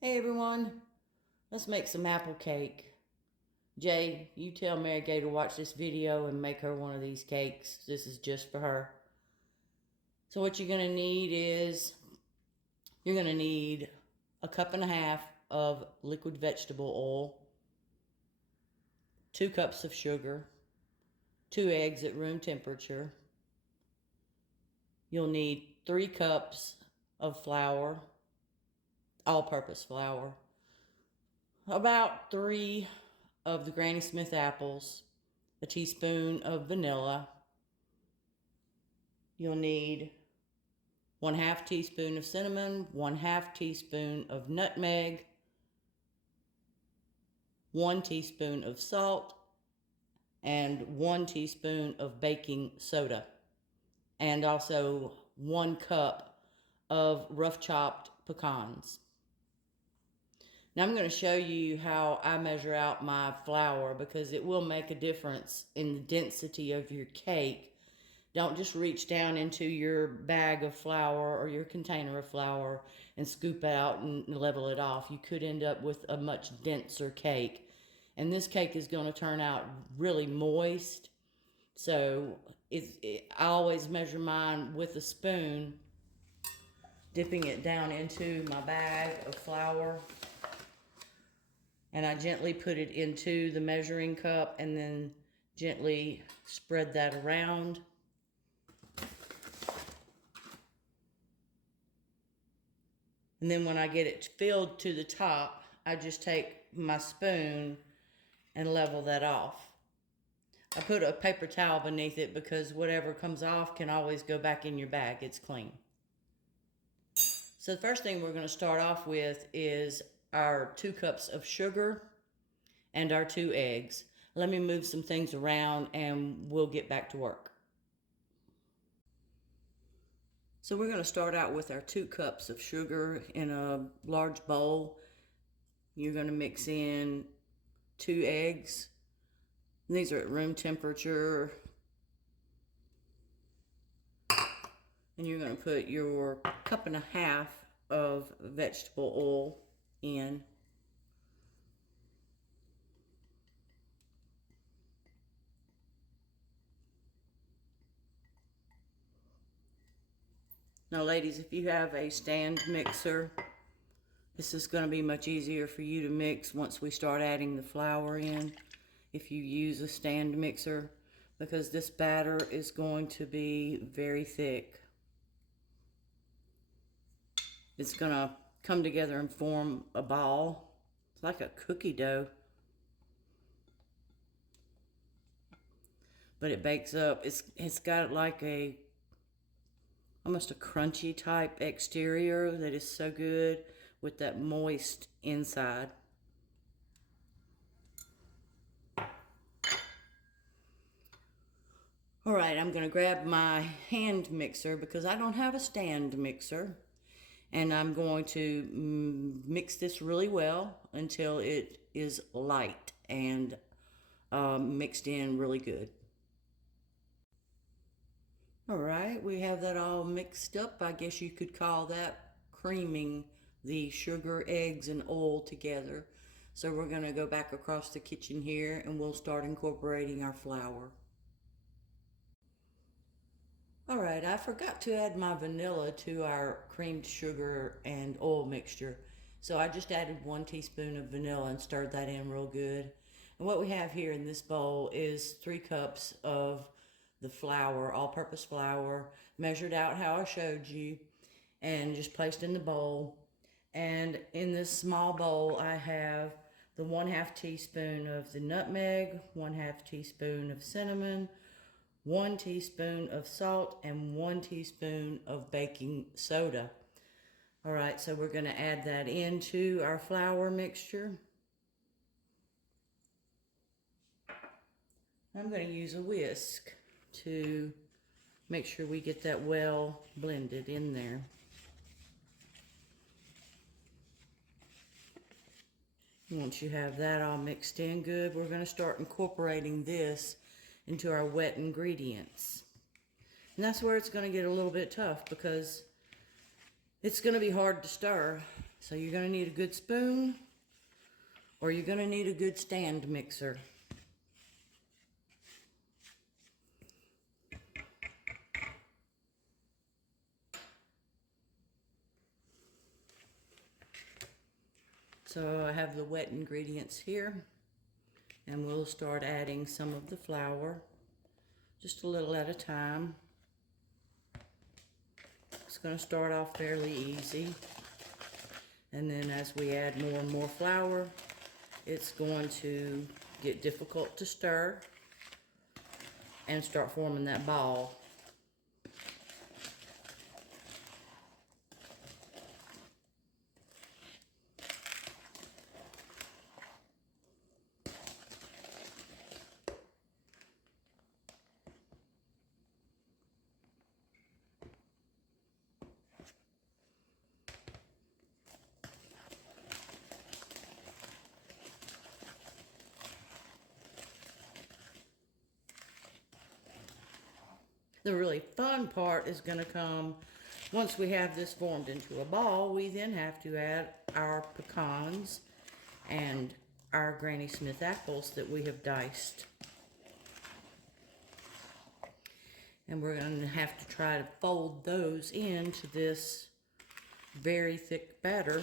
Hey everyone, let's make some apple cake. Jay, you tell Mary Gay to watch this video and make her one of these cakes. This is just for her. So what you're going to need is, you're going to need a cup and a half of liquid vegetable oil, 2 cups of sugar, 2 eggs at room temperature. You'll need 3 cups of flour, all-purpose flour, about 3 of the Granny Smith apples, a teaspoon of vanilla. You'll need 1/2 teaspoon of cinnamon, 1/2 teaspoon of nutmeg, 1 teaspoon of salt, and 1 teaspoon of baking soda, and also 1 cup of rough chopped pecans. Now I'm going to show you how I measure out my flour because it will make a difference in the density of your cake. Don't just reach down into your bag of flour or your container of flour and scoop out and level it off. You could end up with a much denser cake. And this cake is going to turn out really moist. So I always measure mine with a spoon, dipping it down into my bag of flour. And I gently put it into the measuring cup and then gently spread that around. And then when I get it filled to the top, I just take my spoon and level that off. I put a paper towel beneath it because whatever comes off can always go back in your bag. It's clean. So the first thing we're going to start off with is our 2 cups of sugar and our 2 eggs. Let me move some things around and we'll get back to work. So we're going to start out with our 2 cups of sugar in a large bowl. You're going to mix in 2 eggs. These are at room temperature. And you're going to put your cup and a half of vegetable oil in. Now ladies, if you have a stand mixer, this is going to be much easier for you to mix once we start adding the flour in, if you use a stand mixer, because this batter is going to be very thick. It's going to come together and form a ball. It's like a cookie dough. But it bakes up. It's got like almost a crunchy type exterior that is so good with that moist inside. All right, I'm going to grab my hand mixer because I don't have a stand mixer. And I'm going to mix this really well until it is light and mixed in really good. All right, we have that all mixed up. I guess you could call that creaming the sugar, eggs, and oil together. So we're going to go back across the kitchen here and we'll start incorporating our flour. All right, I forgot to add my vanilla to our creamed sugar and oil mixture. So I just added 1 teaspoon of vanilla and stirred that in real good. And what we have here in this bowl is 3 cups of the flour, all-purpose flour, measured out how I showed you, and just placed in the bowl. And in this small bowl, I have the 1/2 teaspoon of the nutmeg, 1/2 teaspoon of cinnamon, 1 teaspoon of salt, and 1 teaspoon of baking soda. All right, so we're going to add that into our flour mixture. I'm going to use a whisk to make sure we get that well blended in there. Once you have that all mixed in good, we're going to start incorporating this into our wet ingredients. And that's where it's going to get a little bit tough because it's going to be hard to stir So you're going to need a good spoon, or you're going to need a good stand mixer. So I have the wet ingredients here, and we'll start adding some of the flour, just a little at a time. It's going to start off fairly easy, and then as we add more and more flour, it's going to get difficult to stir and start forming that ball. The really fun part is going to come once we have this formed into a ball. We then have to add our pecans and our Granny Smith apples that we have diced. And we're going to have to try to fold those into this very thick batter.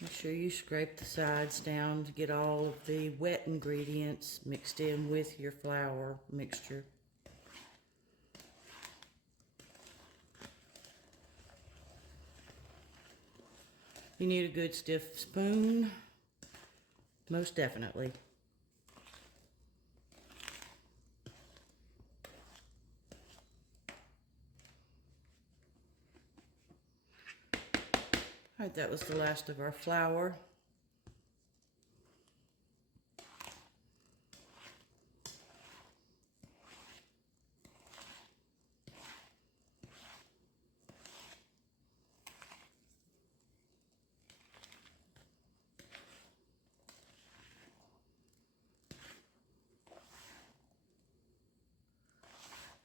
Make sure you scrape the sides down to get all of the wet ingredients mixed in with your flour mixture. You need a good stiff spoon, most definitely. All right, that was the last of our flour.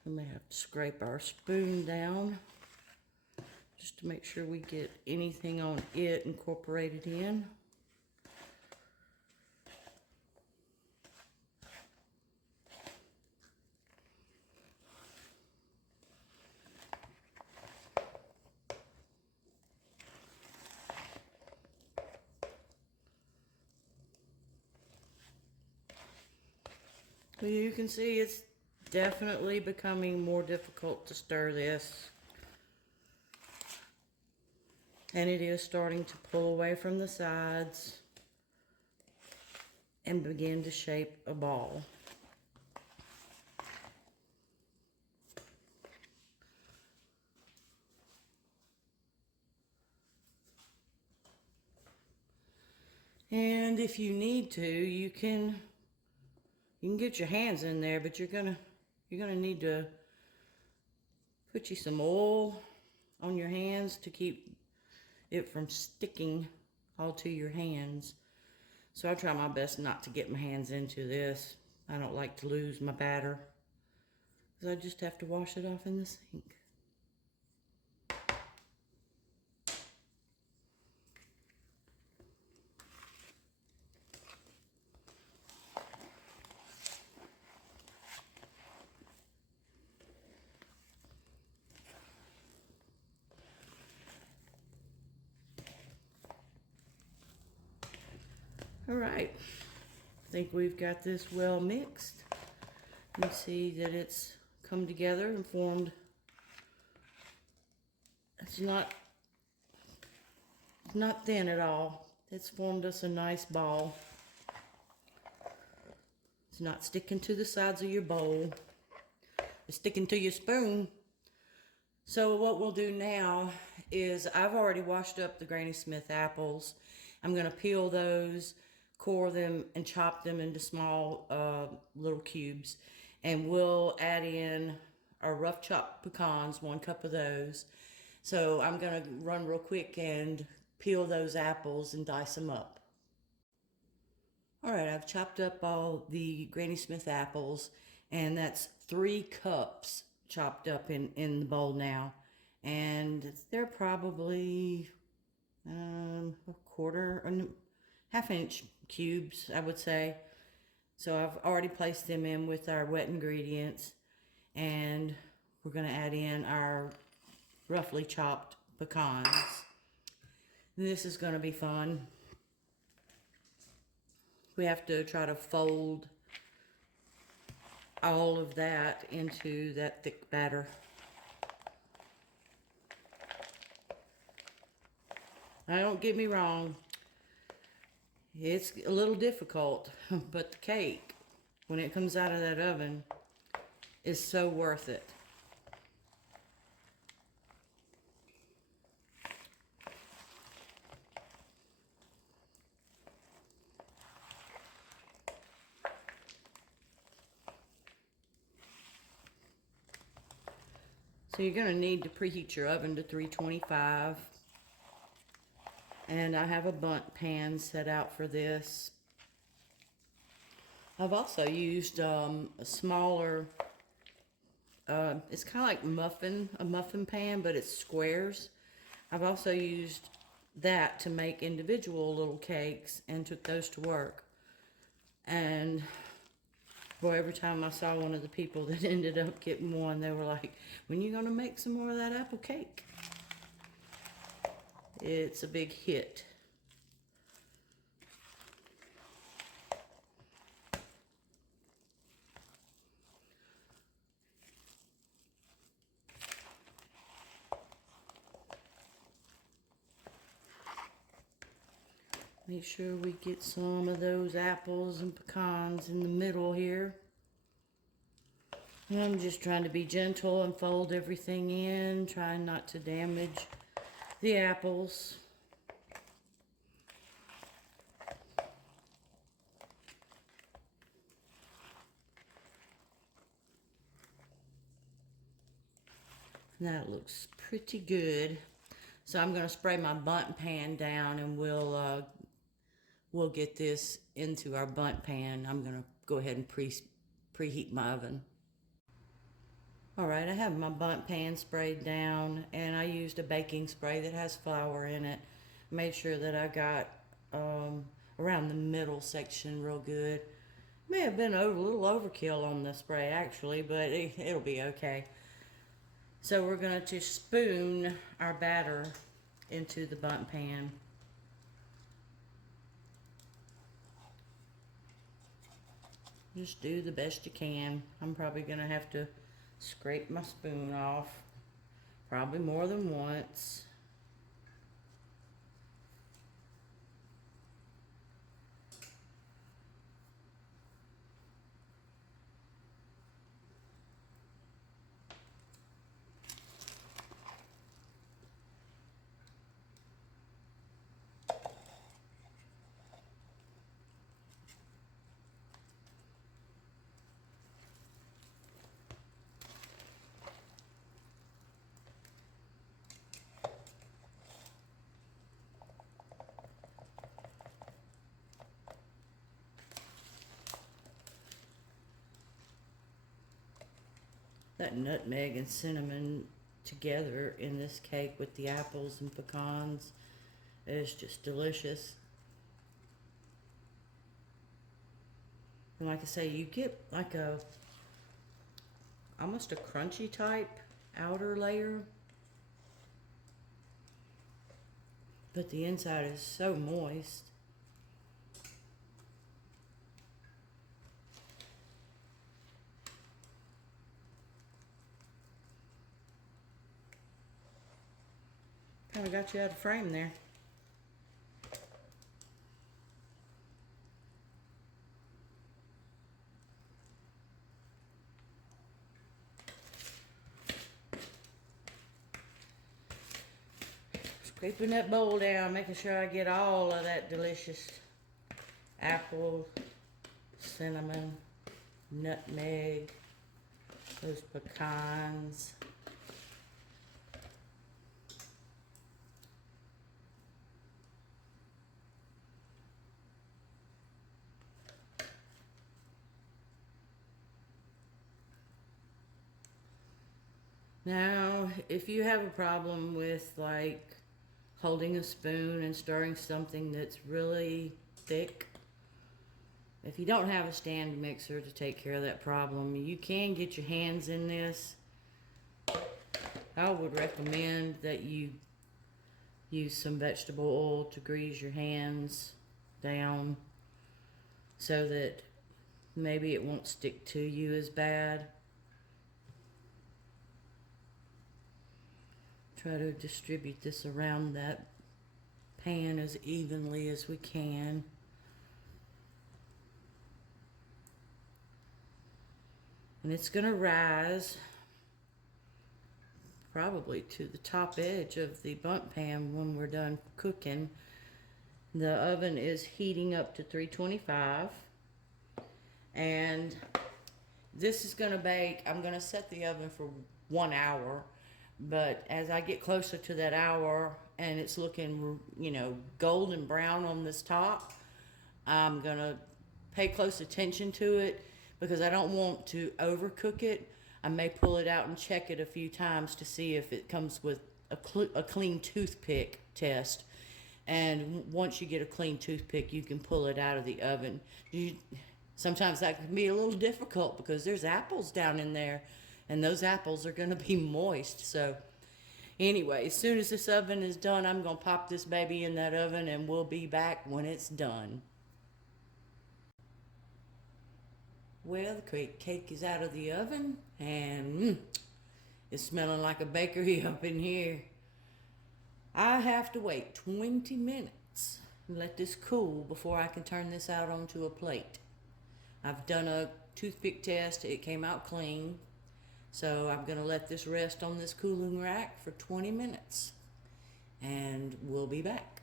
We may have to scrape our spoon down just to make sure we get anything on it incorporated in. Well, you can see it's definitely becoming more difficult to stir this. And it is starting to pull away from the sides and begin to shape a ball. And if you need to, you can get your hands in there, but you're gonna need to put you some oil on your hands to keep it from sticking all to your hands. So I try my best not to get my hands into this. I don't like to lose my batter, because I just have to wash it off in the sink. All right, I think we've got this well mixed. You can see that it's come together and formed. It's not thin at all. It's formed us a nice ball. It's not sticking to the sides of your bowl. It's sticking to your spoon. So what we'll do now is, I've already washed up the Granny Smith apples, I'm going to peel those, core them, and chop them into small little cubes. And we'll add in our rough chopped pecans, 1 cup of those. So I'm going to run real quick and peel those apples and dice them up. All right, I've chopped up all the Granny Smith apples, and that's 3 cups chopped up in the bowl now. And they're probably a quarter, half-inch cubes, I would say. So I've already placed them in with our wet ingredients, and we're going to add in our roughly chopped pecans. This is going to be fun. We have to try to fold all of that into that thick batter. Now, don't get me wrong, it's a little difficult, but the cake, when it comes out of that oven, is so worth it. So you're going to need to preheat your oven to 325. And I have a bundt pan set out for this. I've also used a smaller, it's kind of like a muffin pan, but it's squares. I've also used that to make individual little cakes and took those to work. And boy, every time I saw one of the people that ended up getting one, they were like, when you gonna make some more of that apple cake? It's a big hit. Make sure we get some of those apples and pecans in the middle here. And I'm just trying to be gentle and fold everything in, trying not to damage the apples. That looks pretty good. So I'm going to spray my bundt pan down, and we'll get this into our bundt pan. I'm going to go ahead and preheat my oven. All right, I have my bundt pan sprayed down, and I used a baking spray that has flour in it. Made sure that I got around the middle section real good. May have been a little overkill on the spray actually, but it'll be okay. So we're going to spoon our batter into the bundt pan. Just do the best you can. I'm probably going to have to scrape my spoon off, probably more than once. That nutmeg and cinnamon together in this cake with the apples and pecans is just delicious. And like I say, you get like almost a crunchy type outer layer, but the inside is so moist. Kind of got you out of frame there. Scraping that bowl down, making sure I get all of that delicious apple, cinnamon, nutmeg, those pecans. Now, if you have a problem with like holding a spoon and stirring something that's really thick, if you don't have a stand mixer to take care of that problem, you can get your hands in this. I would recommend that you use some vegetable oil to grease your hands down so that maybe it won't stick to you as bad. Try to distribute this around that pan as evenly as we can. And it's going to rise probably to the top edge of the bundt pan when we're done cooking. The oven is heating up to 325. And this is going to bake. I'm going to set the oven for 1 hour. But as I get closer to that hour and it's looking, you know, golden brown on this top, I'm going to pay close attention to it because I don't want to overcook it. I may pull it out and check it a few times to see if it comes with a clean toothpick test. And once you get a clean toothpick, you can pull it out of the oven. Sometimes that can be a little difficult because there's apples down in there. And those apples are going to be moist. So anyway, as soon as this oven is done, I'm going to pop this baby in that oven and we'll be back when it's done. Well, the cake is out of the oven and it's smelling like a bakery up in here. I have to wait 20 minutes and let this cool before I can turn this out onto a plate. I've done a toothpick test. It came out clean. So I'm going to let this rest on this cooling rack for 20 minutes and we'll be back.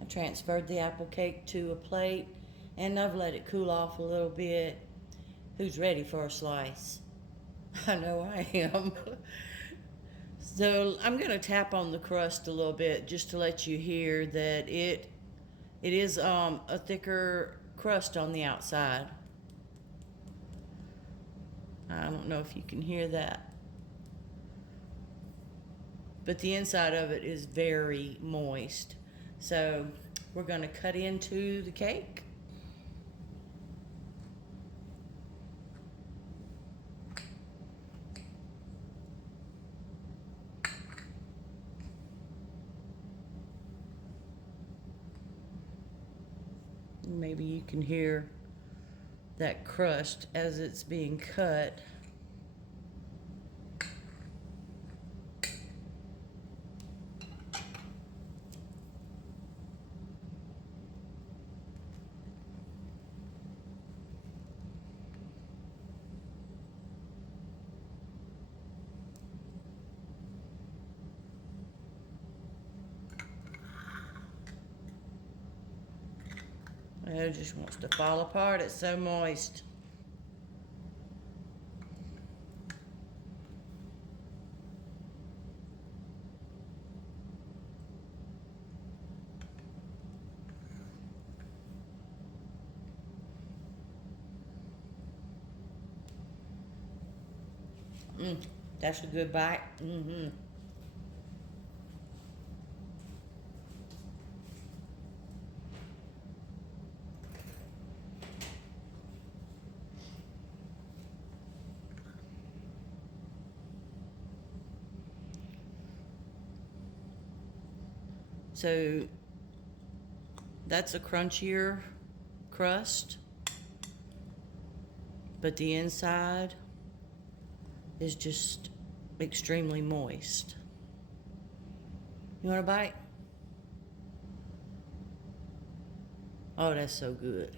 I transferred the apple cake to a plate and I've let it cool off a little bit. Who's ready for a slice? I know I am. So I'm going to tap on the crust a little bit just to let you hear that it is a thicker crust on the outside. I don't know if you can hear that. But the inside of it is very moist. So we're going to cut into the cake. Maybe you can hear that crust as it's being cut. It just wants to fall apart. It's so moist. That's a good bite. So that's a crunchier crust, but the inside is just extremely moist. You want a bite? Oh, that's so good.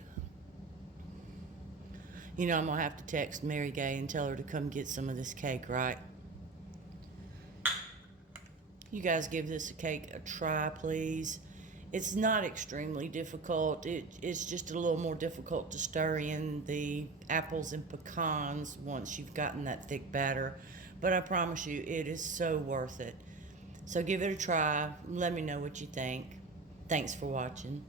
You know, I'm gonna have to text Mary Gay and tell her to come get some of this cake, right? You guys give this cake a try, please. It's not extremely difficult. It's just a little more difficult to stir in the apples and pecans once you've gotten that thick batter. But I promise you, it is so worth it. So give it a try. Let me know what you think. Thanks for watching.